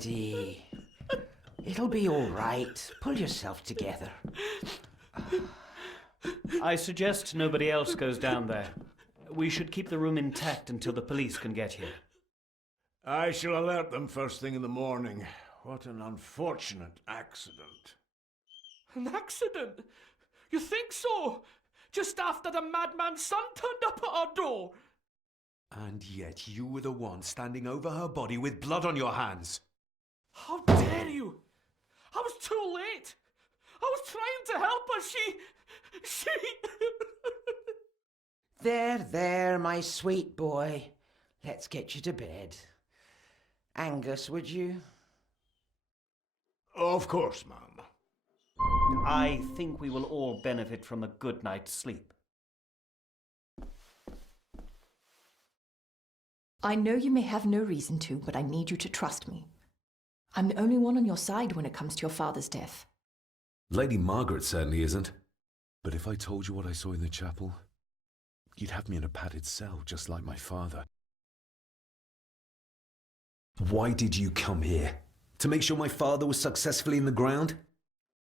Eddie. It'll be all right. Pull yourself together. I suggest nobody else goes down there. We should keep the room intact until the police can get here. I shall alert them first thing in the morning. What an unfortunate accident. An accident? You think so? Just after the madman's son turned up at our door. And yet you were the one standing over her body with blood on your hands. How dare you? I was too late. I was trying to help her. She... There, my sweet boy. Let's get you to bed. Angus, would you? Of course, ma'am. I think we will all benefit from a good night's sleep. I know you may have no reason to, but I need you to trust me. I'm the only one on your side when it comes to your father's death. Lady Margaret certainly isn't. But if I told you what I saw in the chapel, you'd have me in a padded cell, just like my father. Why did you come here? To make sure my father was successfully in the ground?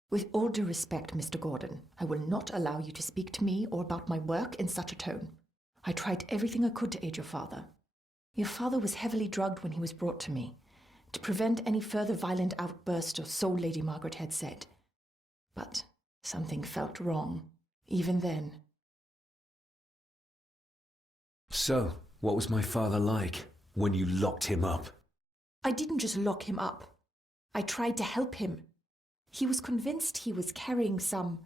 With all due respect, Mr. Gordon, I will not allow you to speak to me or about my work in such a tone. I tried everything I could to aid your father. Your father was heavily drugged when he was brought to me, to prevent any further violent outburst, or so Lady Margaret had said. But something felt wrong, even then. So, what was my father like when you locked him up? I didn't just lock him up. I tried to help him. He was convinced he was carrying some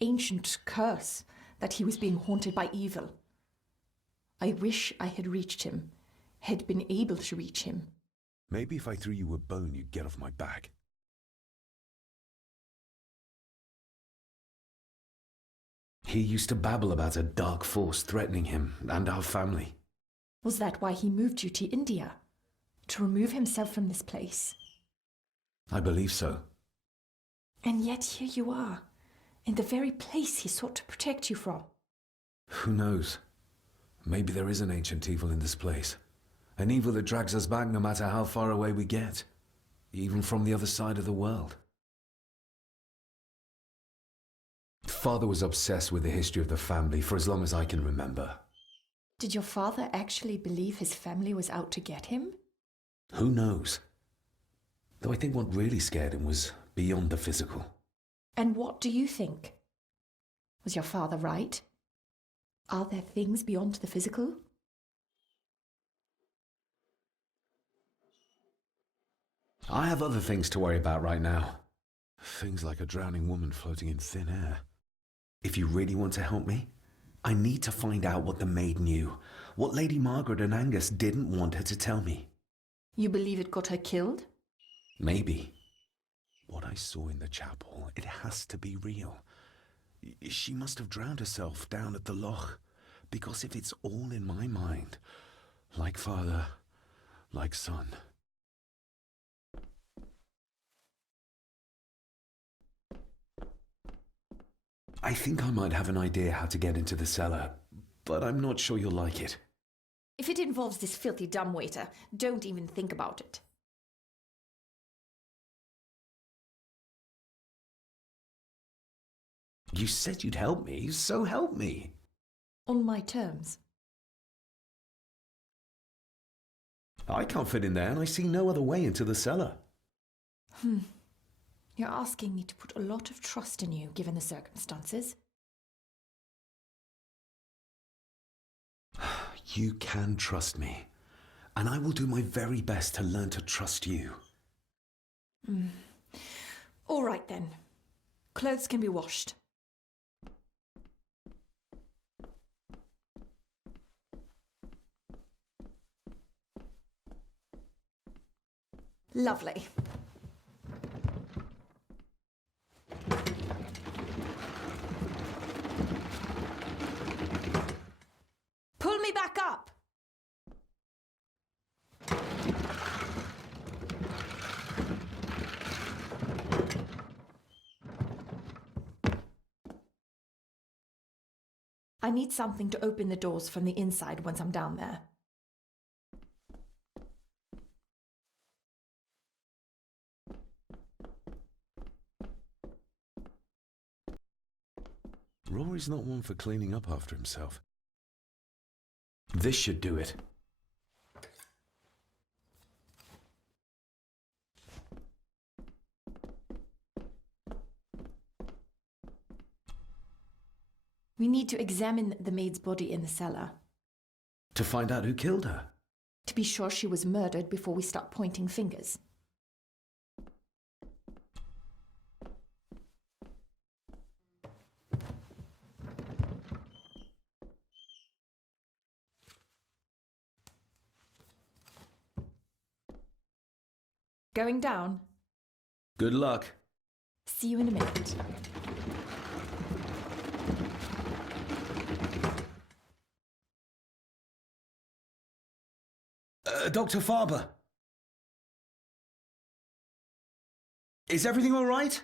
ancient curse, that he was being haunted by evil. I wish I had reached him, had been able to reach him. Maybe if I threw you a bone, you'd get off my back. He used to babble about a dark force threatening him and our family. Was that why he moved you to India? To remove himself from this place? I believe so. And yet here you are, in the very place he sought to protect you from. Who knows? Maybe there is an ancient evil in this place. An evil that drags us back no matter how far away we get. Even from the other side of the world. Father was obsessed with the history of the family for as long as I can remember. Did your father actually believe his family was out to get him? Who knows? Though I think what really scared him was beyond the physical. And what do you think? Was your father right? Are there things beyond the physical? I have other things to worry about right now. Things like a drowning woman floating in thin air. If you really want to help me, I need to find out what the maid knew. What Lady Margaret and Angus didn't want her to tell me. You believe it got her killed? Maybe. What I saw in the chapel, it has to be real. She must have drowned herself down at the loch. Because if it's all in my mind, like father, like son. I think I might have an idea how to get into the cellar, but I'm not sure you'll like it. If it involves this filthy dumbwaiter, don't even think about it. You said you'd help me, so help me. On my terms. I can't fit in there, and I see no other way into the cellar. You're asking me to put a lot of trust in you, given the circumstances. You can trust me, and I will do my very best to learn to trust you. All right then. Clothes can be washed. Lovely. Pull me back up! I need something to open the doors from the inside once I'm down there. Rory's not one for cleaning up after himself. This should do it. We need to examine the maid's body in the cellar. To find out who killed her. To be sure she was murdered before we start pointing fingers. Going down. Good luck. See you in a minute. Dr. Farber. Is everything all right?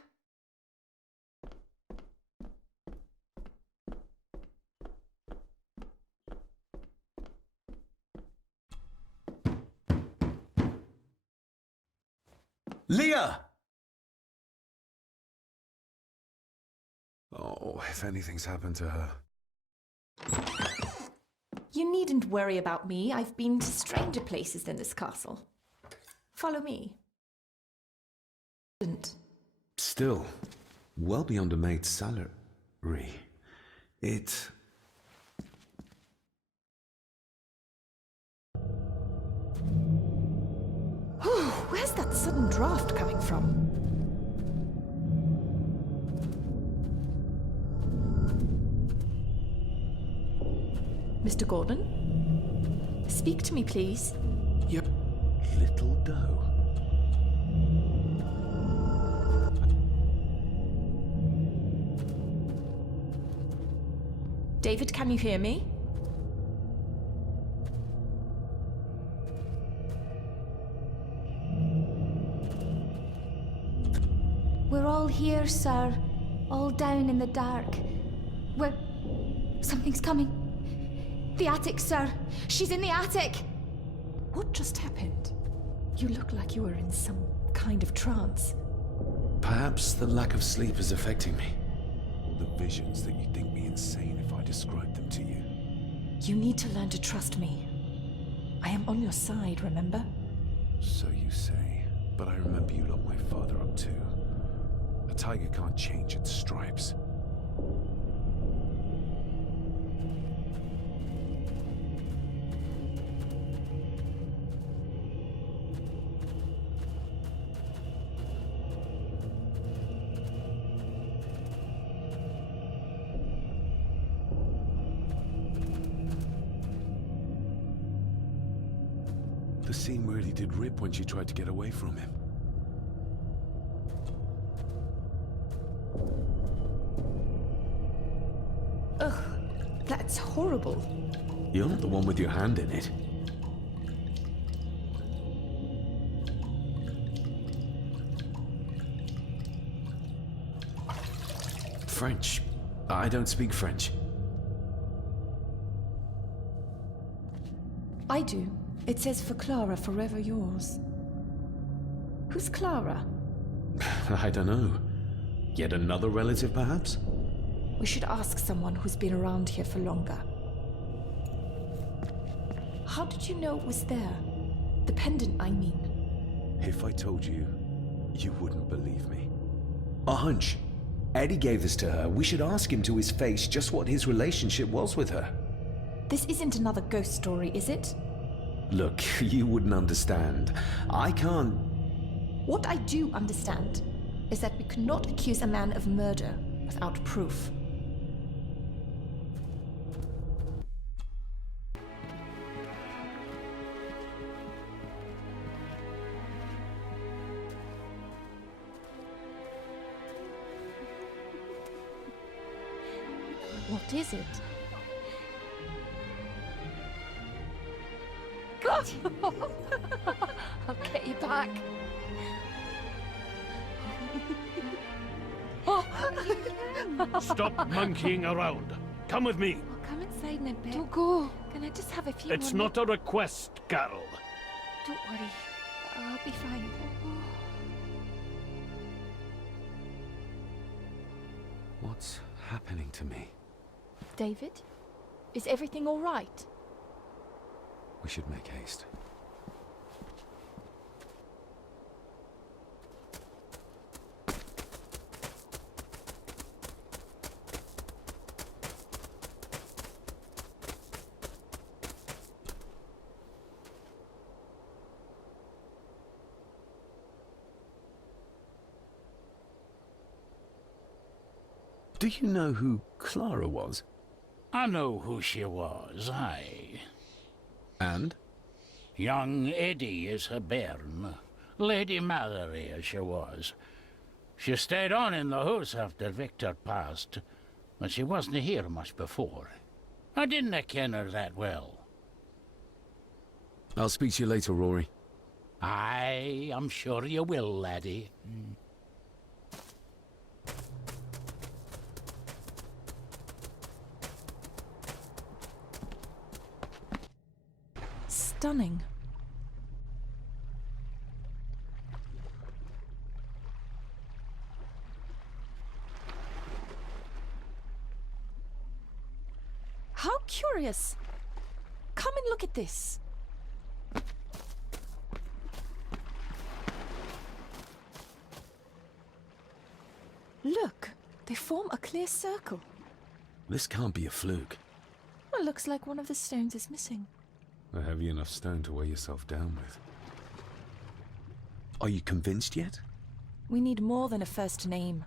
Leah! Oh, if anything's happened to her. You needn't worry about me. I've been to stranger places than this castle. Follow me. Still, well beyond a maid's salary. It... Where's that sudden draft coming from? Mr. Gordon? Speak to me, please. Yep. Little doe. David, can you hear me? We're all here, sir. All down in the dark. Something's coming. The attic, sir. She's in the attic. What just happened? You look like you were in some kind of trance. Perhaps the lack of sleep is affecting me. The visions that you'd think me insane if I described them to you. You need to learn to trust me. I am on your side, remember? So you say, but I remember you locked my father up too. A tiger can't change its stripes. The scene really did rip when she tried to get away from him. Ugh, that's horrible. You're not the one with your hand in it. French. I don't speak French. I do. It says for Clara, forever yours. Who's Clara? I don't know. Yet another relative, perhaps? We should ask someone who's been around here for longer. How did you know it was there? The pendant, I mean. If I told you, you wouldn't believe me. A hunch. Eddie gave this to her. We should ask him to his face just what his relationship was with her. This isn't another ghost story, is it? Look, you wouldn't understand. I can't... What I do understand is that we cannot accuse a man of murder without proof. What is it? I'll get you back. Stop monkeying around. Come with me. I'll come inside in a bit. Don't go. Can I just have a few It's more not a request, Carol. Don't worry. I'll be fine. What's happening to me? David? Is everything all right? We should make haste. Do you know who Clara was? I know who she was, aye. And? Young Eddie is her bairn. Lady Mallory, as she was. She stayed on in the house after Victor passed, but she wasn't here much before. I didn't ken her that well. I'll speak to you later, Rory. Aye, I'm sure you will, laddie. Stunning. How curious. Come and look at this. Look, they form a clear circle. This can't be a fluke. Well, looks like one of the stones is missing. A heavy enough stone to weigh yourself down with. Are you convinced yet? We need more than a first name.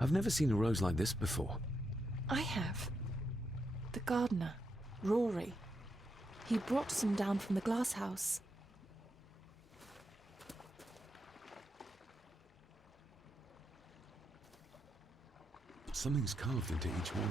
I've never seen a rose like this before. I have. The gardener, Rory. He brought some down from the glass house. Something's carved into each one.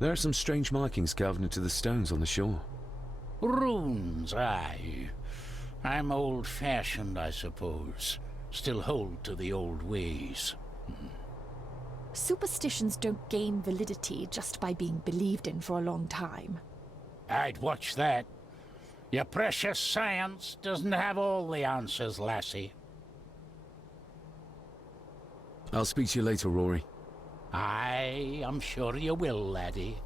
There are some strange markings carved into the stones on the shore. Runes, aye. I'm old-fashioned, I suppose. Still hold to the old ways. Superstitions don't gain validity just by being believed in for a long time. I'd watch that. Your precious science doesn't have all the answers, lassie. I'll speak to you later, Rory. Aye, I'm sure you will, laddie.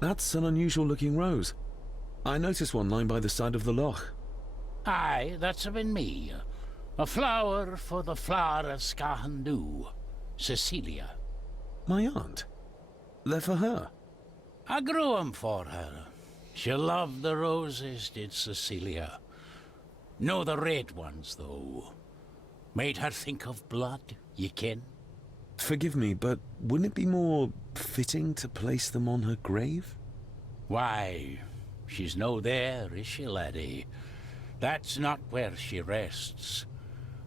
That's an unusual-looking rose. I noticed one lying by the side of the loch. Aye, that's been me. A flower for the flower of Scahandu, Cecilia. My aunt. They're for her. I grew 'em for her. She loved the roses, did Cecilia. No the red ones, though. Made her think of blood, ye ken. Forgive me, but wouldn't it be more fitting to place them on her grave? Why, she's no there, is she, laddie? That's not where she rests.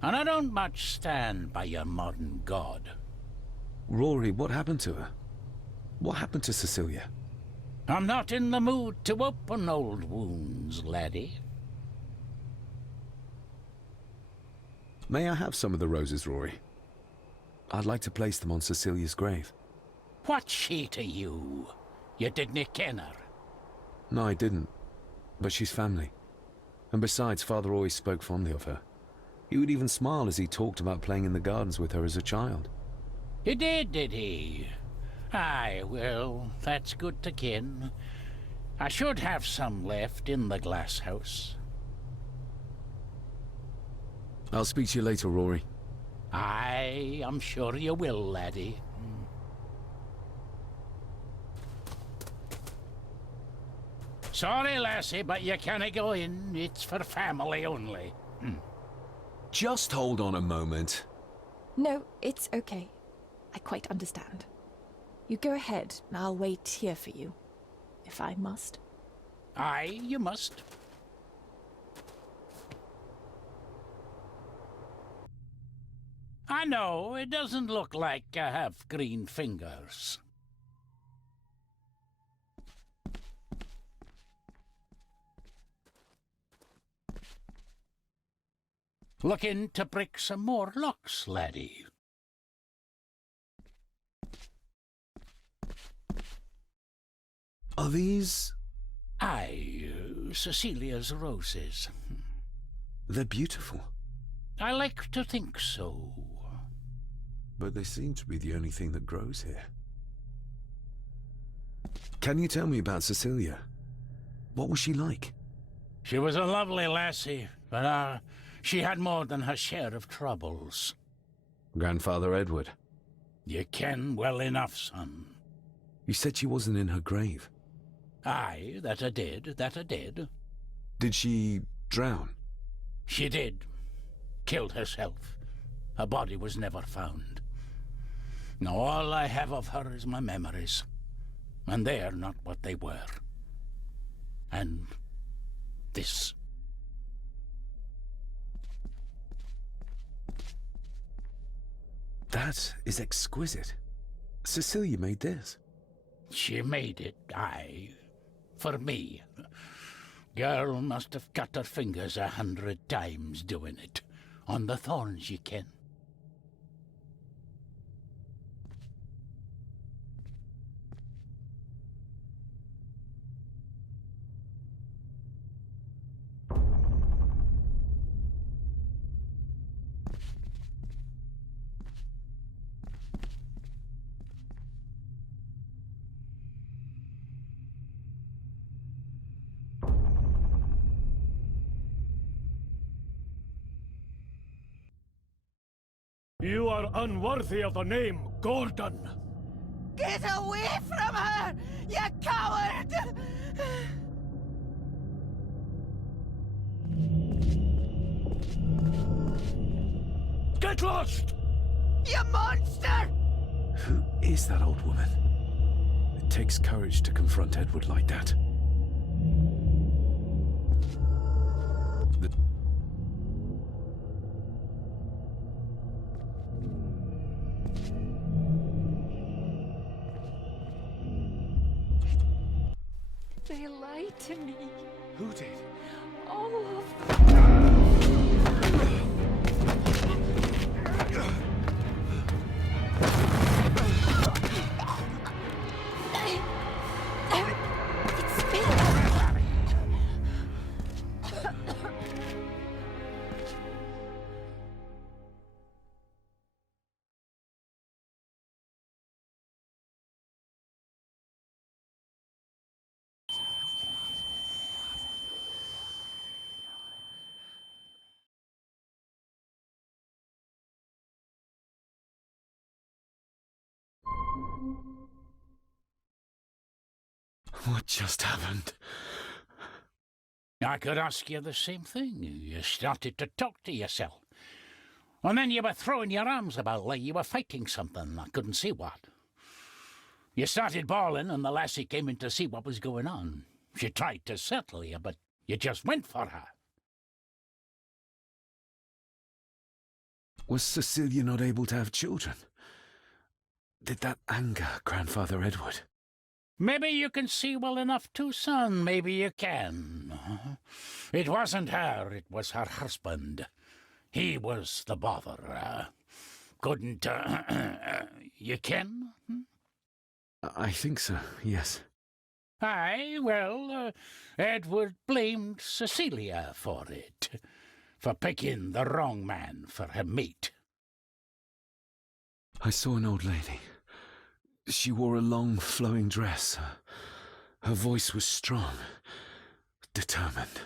And I don't much stand by your modern god. Rory, what happened to her? What happened to Cecilia? I'm not in the mood to open old wounds, laddie. May I have some of the roses, Rory? I'd like to place them on Cecilia's grave. What's she to you? You didn't ken her. No, I didn't. But she's family. And besides, Father always spoke fondly of her. He would even smile as he talked about playing in the gardens with her as a child. He did he? Aye, well, that's good to ken. I should have some left in the glass house. I'll speak to you later, Rory. Aye, I'm sure you will, laddie. Sorry, lassie, but you can't go in. It's for family only. Just hold on a moment. No, it's okay. I quite understand. You go ahead, and I'll wait here for you, if I must. Aye, you must. I know, it doesn't look like I have green fingers. Looking to break some more locks, laddie. Are these... Aye, Cecilia's roses. They're beautiful, I like to think so. but they seem to be the only thing that grows here. Can you tell me about Cecilia? What was she like? She was a lovely lassie, but she had more than her share of troubles. Grandfather Edward. You ken well enough, son. You said she wasn't in her grave. Aye, that I did, that I did. Did she drown? She did. Killed herself. Her body was never found. Now all I have of her is my memories. And they're not what they were. And this. That is exquisite. Cecilia made this. She made it, aye. For me. Girl must have cut her fingers 100 times doing it. On the thorns, ye ken. You are unworthy of the name Gordon. Get away from her, you coward! Get lost! You monster! Who is that old woman? It takes courage to confront Edward like that. They lied to me. Who did? All of It's me. What just happened? I could ask you the same thing. You started to talk to yourself. And then you were throwing your arms about like you were fighting something. I couldn't see what. You started bawling and the lassie came in to see what was going on. She tried to settle you, but you just went for her. Was Cecilia not able to have children? Did that anger Grandfather Edward? Maybe you can see well enough too, son. Maybe you can. It wasn't her, it was her husband. He was the bother. Couldn't, you ken? I think so, yes. Aye, well, Edward blamed Cecilia for it. For picking the wrong man for her mate. I saw an old lady. She wore a long, flowing dress. Her voice was strong, determined.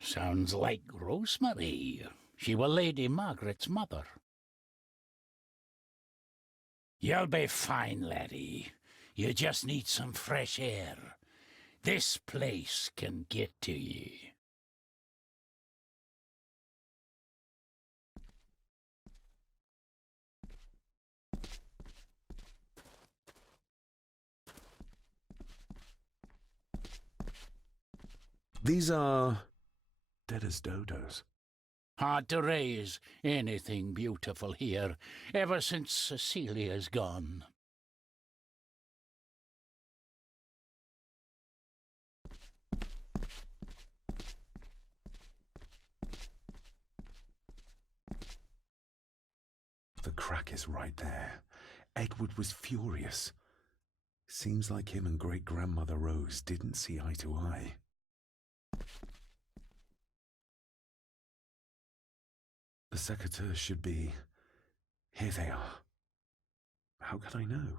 Sounds like Rosemary. She was Lady Margaret's mother. You'll be fine, laddie. You just need some fresh air. This place can get to ye. These are dead as dodos. Hard to raise anything beautiful here, ever since Cecilia's gone. The crack is right there. Edward was furious. Seems like him and great-grandmother Rose didn't see eye to eye. The secateurs should be... Here they are. How could I know?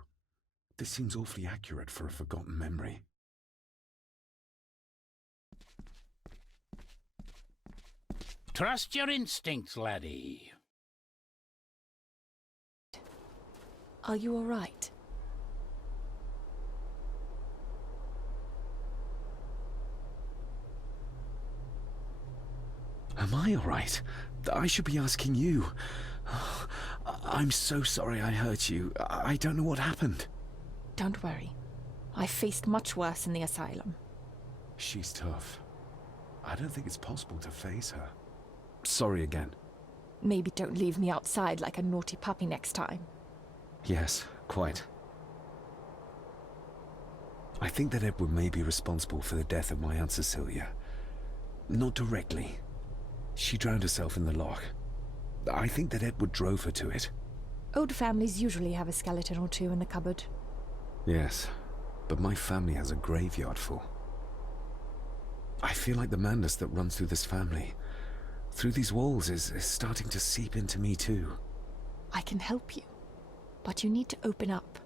This seems awfully accurate for a forgotten memory. Trust your instincts, laddie. Are you all right? Am I all right? I should be asking you. I'm so sorry I hurt you. I don't know what happened. Don't worry. I faced much worse in the asylum. She's tough. I don't think it's possible to face her. Sorry again. Maybe don't leave me outside like a naughty puppy next time. Yes, quite. I think that Edward may be responsible for the death of my Aunt Cecilia. Not directly. She drowned herself in the loch. I think that Edward drove her to it. Old families usually have a skeleton or two in the cupboard. Yes, but my family has a graveyard full. I feel like the madness that runs through this family, through these walls, is starting to seep into me too. I can help you, but you need to open up.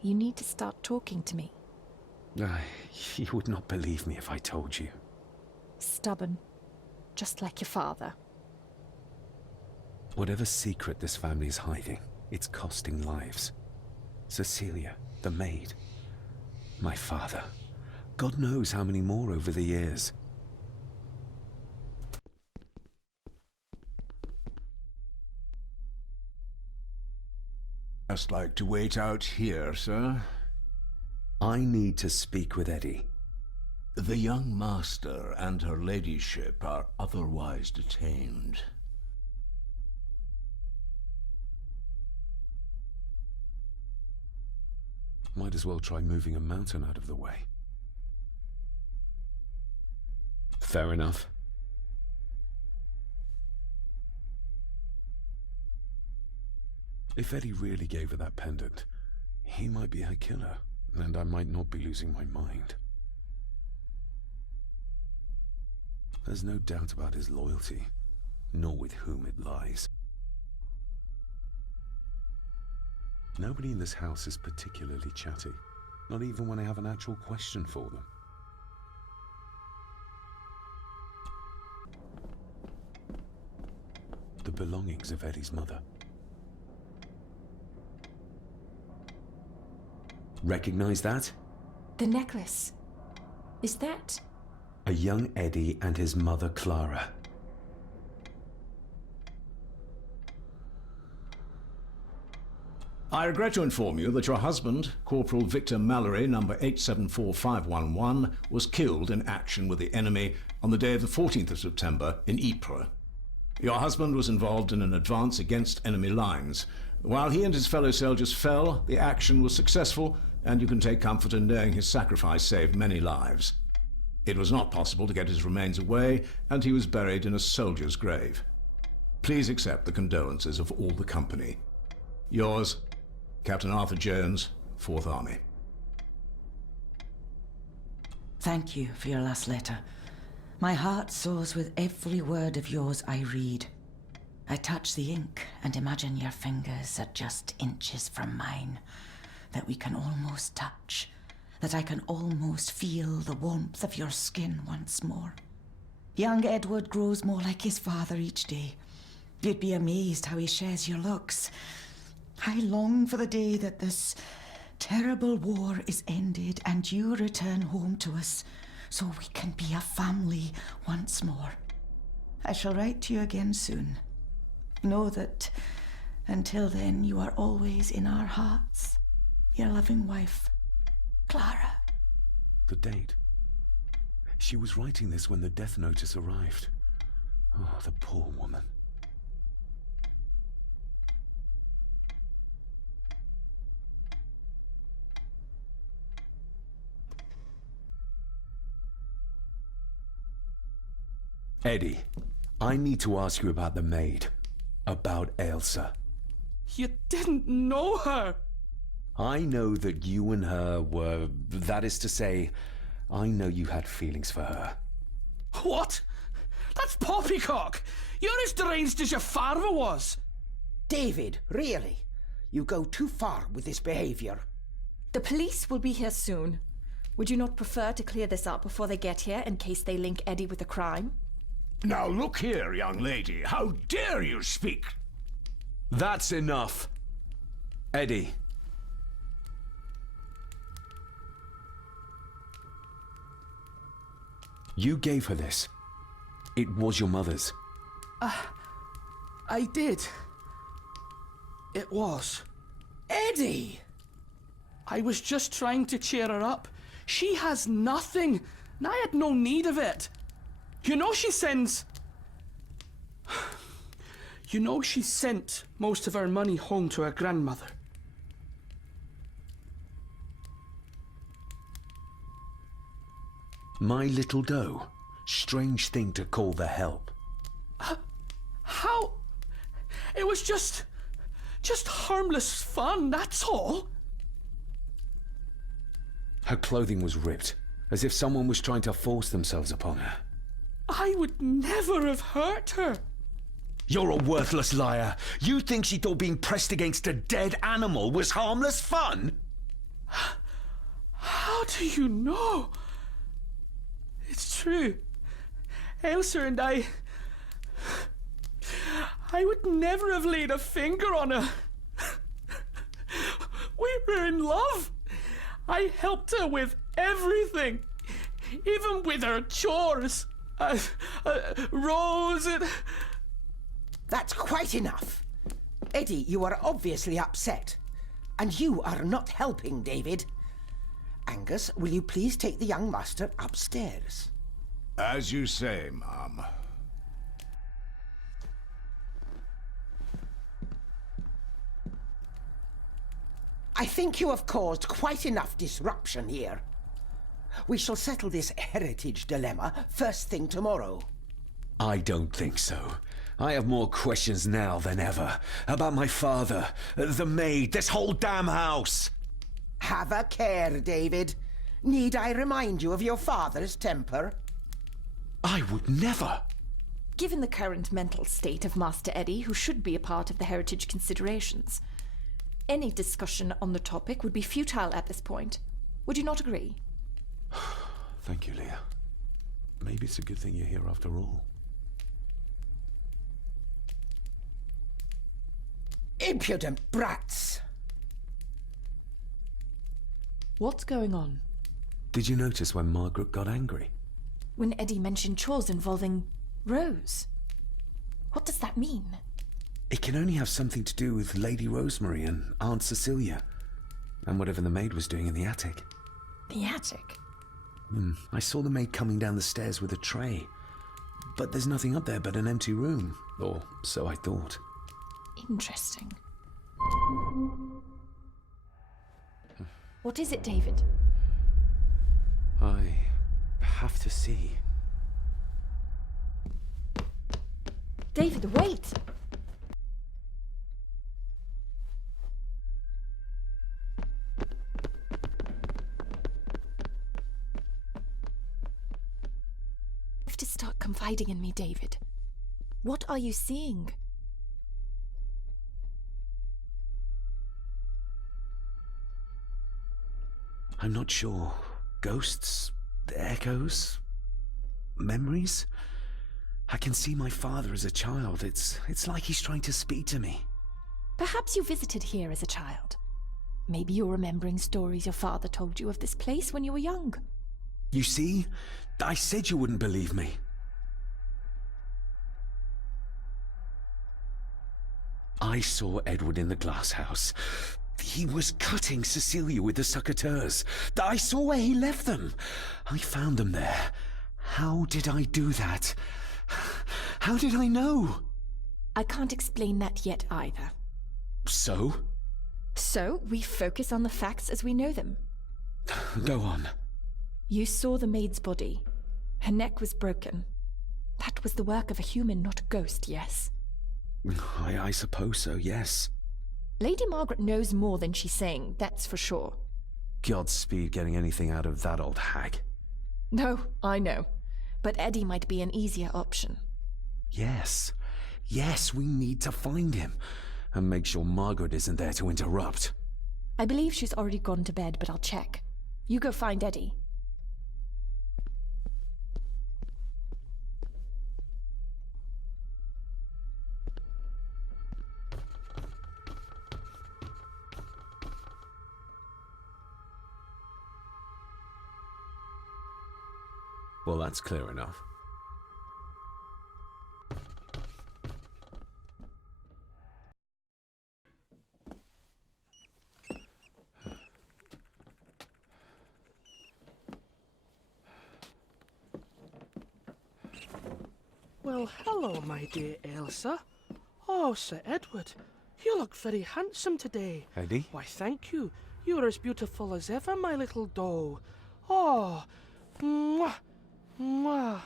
You need to start talking to me. You would not believe me if I told you. Stubborn, just like your father. Whatever secret this family is hiding, it's costing lives. Cecilia, the maid, my father. God knows how many more over the years. Just like to wait out here, sir? I need to speak with Eddie. The young master and her ladyship are otherwise detained. Might as well try moving a mountain out of the way. Fair enough. If Eddie really gave her that pendant, he might be her killer, and I might not be losing my mind. There's no doubt about his loyalty, nor with whom it lies. Nobody in this house is particularly chatty, not even when I have an actual question for them. The belongings of Eddie's mother. Recognize that? The necklace. Is that... A young Eddie and his mother Clara. I regret to inform you that your husband, Corporal Victor Mallory, number 874511, was killed in action with the enemy on the day of the 14th of September in Ypres. Your husband was involved in an advance against enemy lines. While he and his fellow soldiers fell, the action was successful, and you can take comfort in knowing his sacrifice saved many lives. It was not possible to get his remains away, and he was buried in a soldier's grave. Please accept the condolences of all the company. Yours, Captain Arthur Jones, 4th Army. Thank you for your last letter. My heart soars with every word of yours I read. I touch the ink and imagine your fingers are just inches from mine, that we can almost touch, that I can almost feel the warmth of your skin once more. Young Edward grows more like his father each day. You'd be amazed how he shares your looks. I long for the day that this terrible war is ended and you return home to us so we can be a family once more. I shall write to you again soon. Know that until then you are always in our hearts. Your loving wife, Clara. The date. She was writing this when the death notice arrived. Oh, the poor woman. Eddie, I need to ask you about the maid. About Ailsa. You didn't know her! I know that you and her were... That is to say, I know you had feelings for her. What? That's poppycock! You're as deranged as your father was! David, really? You go too far with this behavior. The police will be here soon. Would you not prefer to clear this up before they get here in case they link Eddie with a crime? Now look here, young lady. How dare you speak? That's enough. Eddie. You gave her this. It was your mother's. I did. It was. Eddie! I was just trying to cheer her up. She has nothing, and I had no need of it. You know she sends... You know she sent most of her money home to her grandmother. My little doe. Strange thing to call the help. How? It was just harmless fun, that's all. Her clothing was ripped, as if someone was trying to force themselves upon her. I would never have hurt her. You're a worthless liar. You think she thought being pressed against a dead animal was harmless fun? How do you know? It's true. Ailsa and I would never have laid a finger on her. We were in love. I helped her with everything, even with her chores. Rose and... That's quite enough. Eddie, you are obviously upset. And you are not helping, David. Angus, will you please take the young master upstairs? As you say, Mum. I think you have caused quite enough disruption here. We shall settle this heritage dilemma first thing tomorrow. I don't think so. I have more questions now than ever. About my father, the maid, this whole damn house. Have a care, David. Need I remind you of your father's temper? I would never. Given the current mental state of Master Eddie, who should be a part of the heritage considerations, any discussion on the topic would be futile at this point. Would you not agree? Thank you, Leah. Maybe it's a good thing you're here after all. Impudent brats! What's going on? Did you notice when Margaret got angry? When Eddie mentioned chores involving Rose. What does that mean? It can only have something to do with Lady Rosemary and Aunt Cecilia, and whatever the maid was doing in the attic. The attic? I saw the maid coming down the stairs with a tray, but there's nothing up there but an empty room, or so I thought. Interesting. What is it, David? I have to see. David, wait! You have to start confiding in me, David. What are you seeing? I'm not sure. Ghosts? Echoes? Memories? I can see my father as a child. It's like he's trying to speak to me. Perhaps you visited here as a child. Maybe you're remembering stories your father told you of this place when you were young. You see? I said you wouldn't believe me. I saw Edward in the glass house. He was cutting Cecilia with the succateurs. I saw where he left them. I found them there. How did I do that? How did I know? I can't explain that yet either. So? So, we focus on the facts as we know them. Go on. You saw the maid's body. Her neck was broken. That was the work of a human, not a ghost, yes? I suppose so, yes. Lady Margaret knows more than she's saying, that's for sure. Godspeed getting anything out of that old hag. No, I know. But Eddie might be an easier option. Yes. Yes, we need to find him. And make sure Margaret isn't there to interrupt. I believe she's already gone to bed, but I'll check. You go find Eddie. Well, that's clear enough. Well, hello, my dear Elsa. Oh, Sir Edward, you look very handsome today. Eddie? Why, thank you. You're as beautiful as ever, my little doll. Oh, mwah, mwah.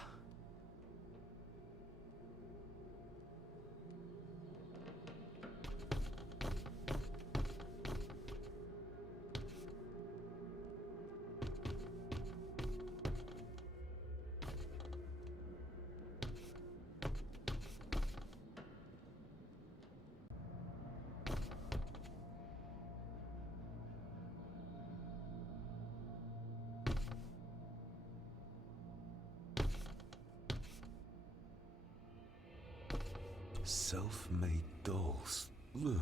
Self-made dolls. Ugh.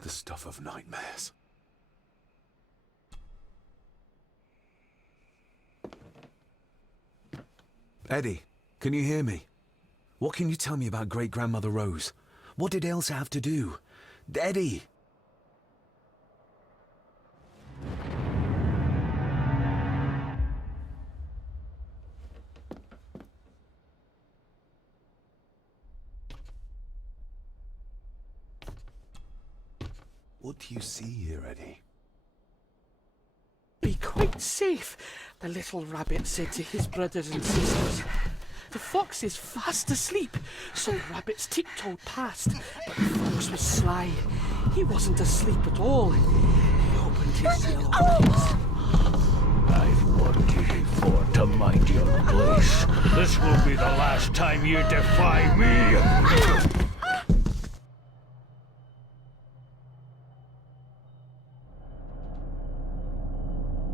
The stuff of nightmares. Eddie, can you hear me? What can you tell me about great-grandmother Rose? What did Elsa have to do? Eddie! What do you see here, Eddie? Be quite safe, the little rabbit said to his brothers and sisters. The fox is fast asleep, so the rabbits tiptoed past. But the fox was sly. He wasn't asleep at all. He opened his yellow eyes. I've warned you before to mind your place. This will be the last time you defy me.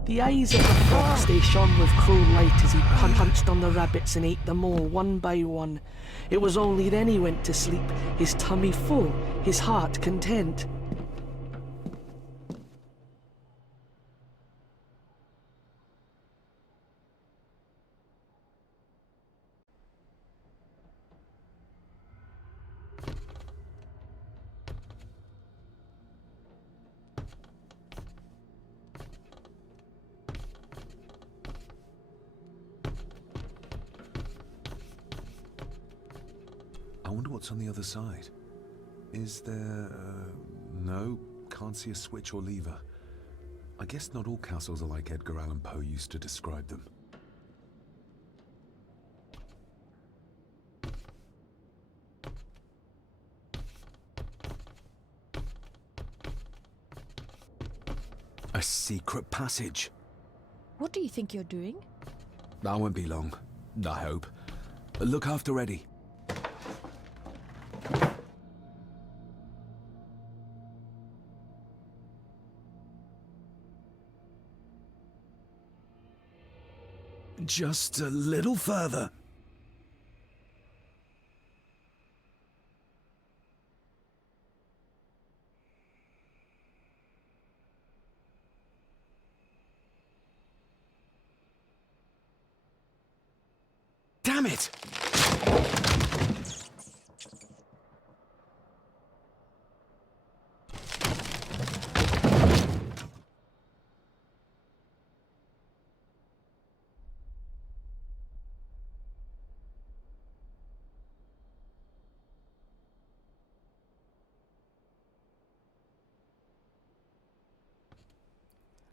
The eyes of the fox, they shone with cruel light as he punched on the rabbits and ate them all one by one. It was only then he went to sleep, his tummy full, his heart content. I wonder what's on the other side. Is there... no, can't see a switch or lever. I guess not all castles are like Edgar Allan Poe used to describe them. A secret passage. What do you think you're doing? That won't be long, I hope. Look after Eddie. Just a little further. Damn it!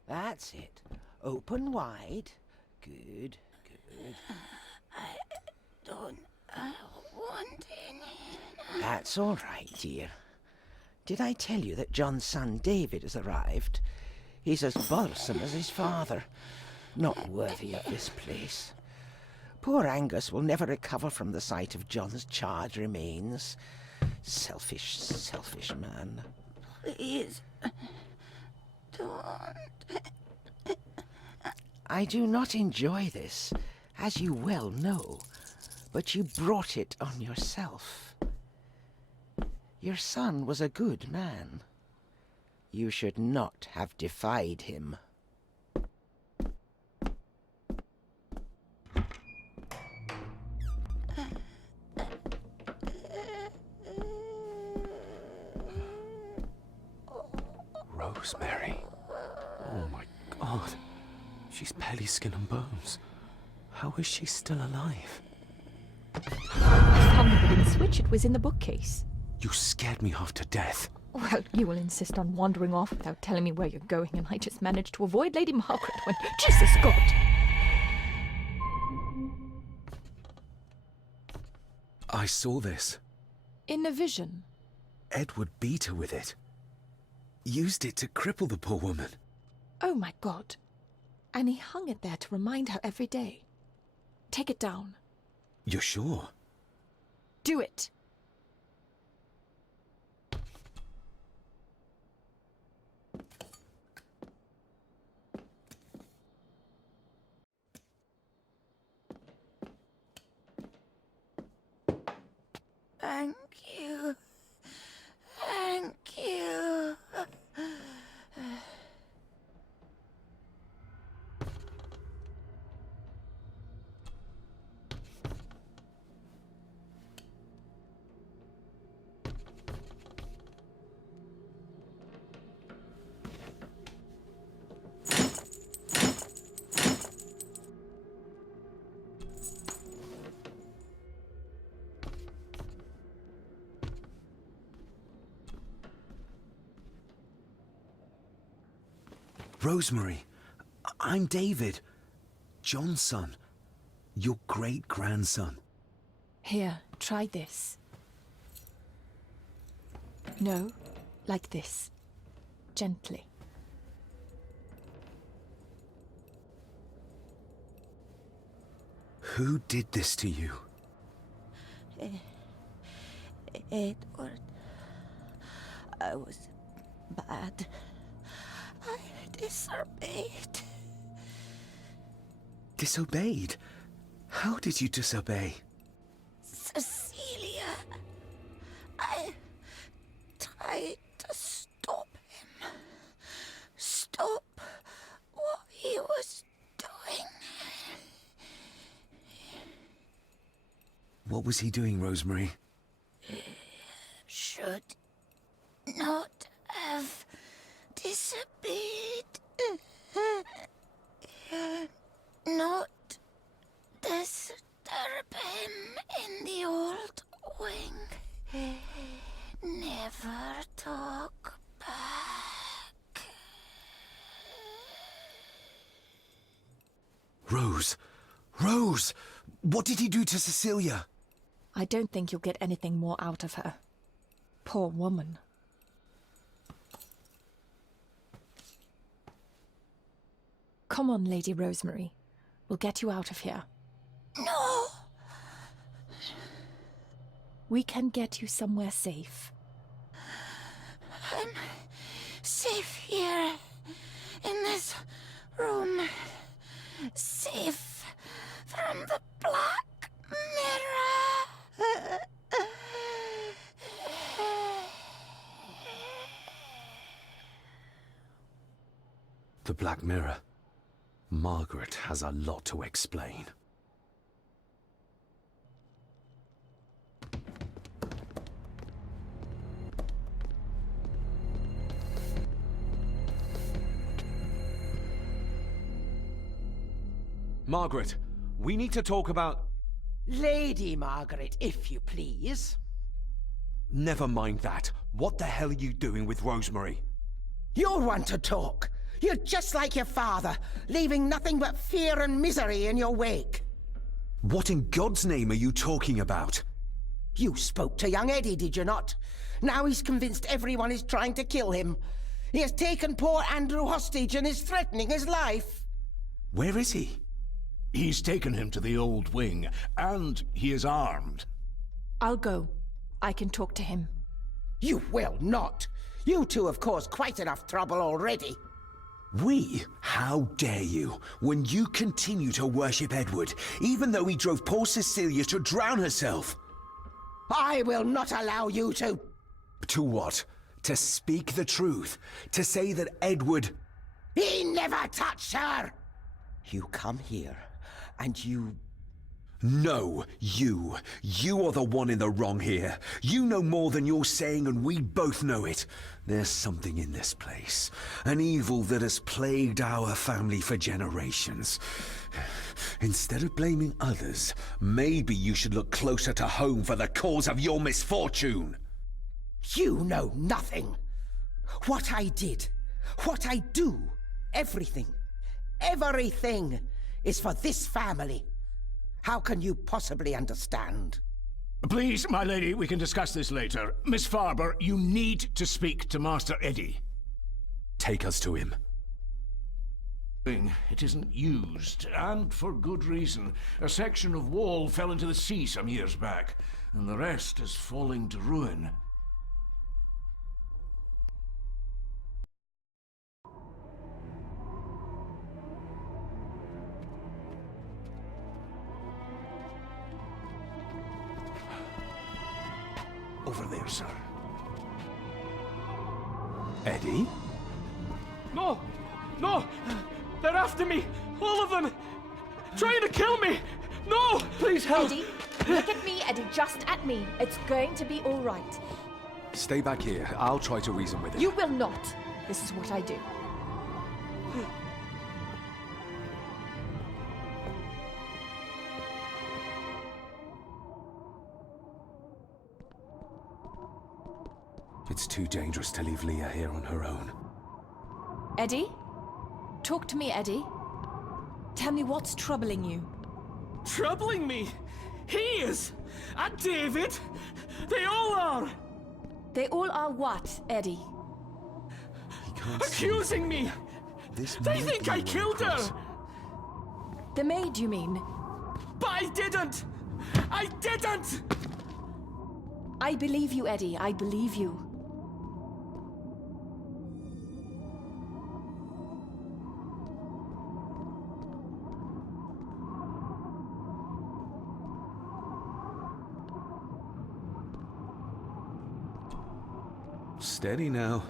That's it. Open wide. Good, good. I don't want any. That's all right, dear. Did I tell you that John's son David has arrived? He's as bothersome as his father. Not worthy of this place. Poor Angus will never recover from the sight of John's charred remains. Selfish, selfish man. Please, don't. I do not enjoy this, as you well know, but you brought it on yourself. Your son was a good man. You should not have defied him. Rosemary. Oh my God. She's barely skin and bones. How is she still alive? I found the wooden switch. It was in the bookcase. You scared me half to death. Well, you will insist on wandering off without telling me where you're going, and I just managed to avoid Lady Margaret when... Jesus God! I saw this. In a vision. Edward beat her with it. Used it to cripple the poor woman. Oh my God. And he hung it there to remind her every day. Take it down. You're sure? Do it. Thank you. Thank you. Rosemary, I'm David, John's son, your great-grandson. Here, try this. No, like this. Gently. Who did this to you? Edward. I was bad. I disobeyed. Disobeyed? How did you disobey? Cecilia. I tried to stop him. Stop what he was doing. What was he doing, Rosemary? Should not have disobeyed. Not disturb him in the old wing. Never talk back. Rose! Rose! What did he do to Cecilia? I don't think you'll get anything more out of her. Poor woman. Come on, Lady Rosemary. We'll get you out of here. No! We can get you somewhere safe. I'm safe here, in this room. Safe from the Black Mirror. The Black Mirror. Margaret has a lot to explain. Margaret, we need to talk about... Lady Margaret, if you please. Never mind that. What the hell are you doing with Rosemary? You're one to talk. You're just like your father, leaving nothing but fear and misery in your wake. What in God's name are you talking about? You spoke to young Eddie, did you not? Now he's convinced everyone is trying to kill him. He has taken poor Andrew hostage and is threatening his life. Where is he? He's taken him to the old wing, and he is armed. I'll go. I can talk to him. You will not. You two have caused quite enough trouble already. We? How dare you, when you continue to worship Edward, even though he drove poor Cecilia to drown herself? I will not allow you to... To what? To speak the truth? To say that Edward... He never touched her! You come here, and you... No, you. You are the one in the wrong here. You know more than you're saying, and we both know it. There's something in this place. An evil that has plagued our family for generations. Instead of blaming others, maybe you should look closer to home for the cause of your misfortune. You know nothing. What I did, what I do, everything is for this family. How can you possibly understand? Please, my lady, we can discuss this later. Miss Farber, you need to speak to Master Eddie. Take us to him. It isn't used, and for good reason. A section of wall fell into the sea some years back, and the rest is falling to ruin. Over there, sir. Eddie? No! No! They're after me! All of them! Trying to kill me! No! Please help! Eddie, look at me, Eddie, just at me. It's going to be all right. Stay back here. I'll try to reason with him. You will not. This is what I do. It's too dangerous to leave Leah here on her own. Eddie? Talk to me, Eddie. Tell me what's troubling you. Troubling me? He is! And David! They all are! They all are what, Eddie? Accusing me! They think I killed her! The maid, you mean? But I didn't! I didn't! I believe you, Eddie. I believe you. Steady now.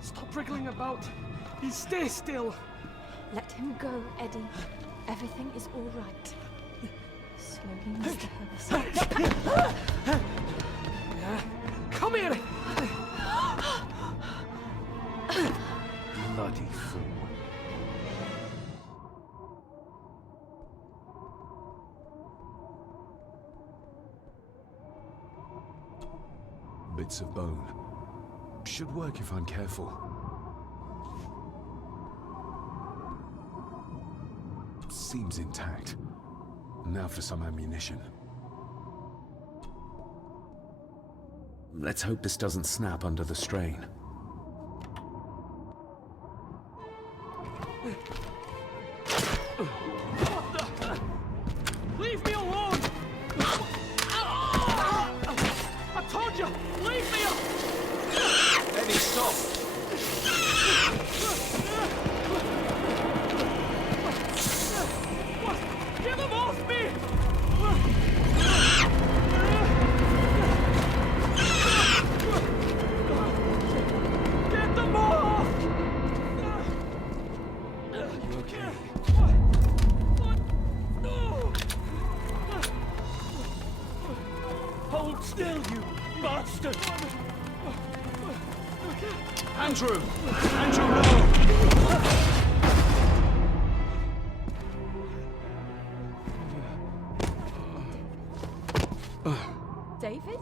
Stop wriggling about. Stay still. Let him go, Eddie. Everything is all right. Slowly, Mr. Herbison. Come here! Bloody fool. Bits of bone. Should work if I'm careful. Seems intact. Now for some ammunition. Let's hope this doesn't snap under the strain. Leave me alone! I told you, leave me alone! Eddie, stop! Get them off me! Get them off! You okay? What? No! Hold still, you bastard! Andrew! Andrew, no! David?